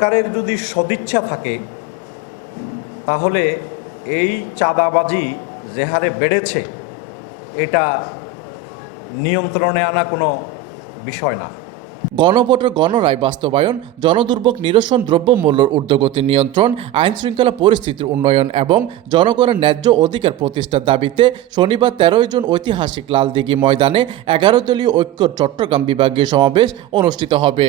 সরকারের যদি সদিচ্ছা থাকে তাহলে এই চাঁদাবাজি যে হারে বেড়েছে এটা নিয়ন্ত্রণে আনা কোনো বিষয় না। গণভোটের গণরায় বাস্তবায়ন, জনদুর্ভোগ নিরসন, দ্রব্যমূল্যের ঊর্ধ্বগতি নিয়ন্ত্রণ, আইনশৃঙ্খলা পরিস্থিতির উন্নয়ন এবং জনগণের ন্যায্য অধিকার প্রতিষ্ঠার দাবিতে শনিবার 13 জুন ঐতিহাসিক লালদিঘি ময়দানে 11 দলীয় ঐক্য চট্টগ্রাম বিভাগীয় সমাবেশ অনুষ্ঠিত হবে।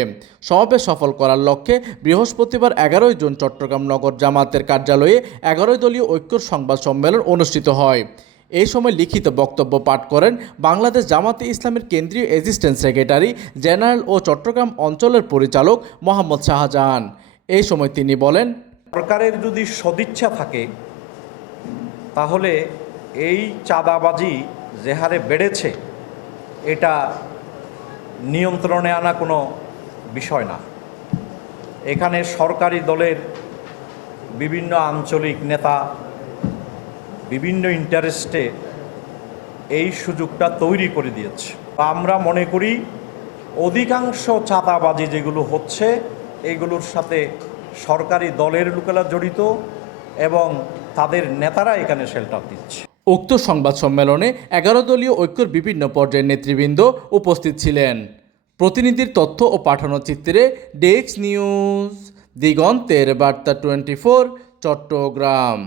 সমাবেশ সফল করার লক্ষ্যে বৃহস্পতিবার 11 জুন চট্টগ্রাম নগর জামায়াতের কার্যালয়ে 11 দলীয় ঐক্যর সংবাদ সম্মেলন অনুষ্ঠিত হয়। এই সময় লিখিত বক্তব্য পাঠ করেন বাংলাদেশ জামাতে ইসলামের কেন্দ্রীয় অ্যাসিস্ট্যান্ট সেক্রেটারি জেনারেল ও চট্টগ্রাম অঞ্চলের পরিচালক মোহাম্মদ শাহজাহান। এই সময় তিনি বলেন, সরকারের যদি সদিচ্ছা থাকে তাহলে এই চাঁদাবাজি যে হারে বেড়েছে এটা নিয়ন্ত্রণে আনা কোনো বিষয় না। এখানে সরকারি দলের বিভিন্ন আঞ্চলিক নেতা বিভিন্ন ইন্টারেস্টে এই সুযোগটা তৈরি করে দিয়েছে। আমরা মনে করি অধিকাংশ চাঁদাবাজি যেগুলো হচ্ছে এগুলোর সাথে সরকারি দলের লোকেরা জড়িত এবং তাদের নেতারা এখানে শেল্টার দিচ্ছে। উক্ত সংবাদ সম্মেলনে 11 দলীয় ঐক্যের বিভিন্ন পর্যায়ের নেতৃবৃন্দ উপস্থিত ছিলেন। প্রতিনিধির তথ্য ও পাঠানো চিত্রে ডেস্ক নিউজ, দিগন্তের বার্তা 24, চট্টগ্রাম।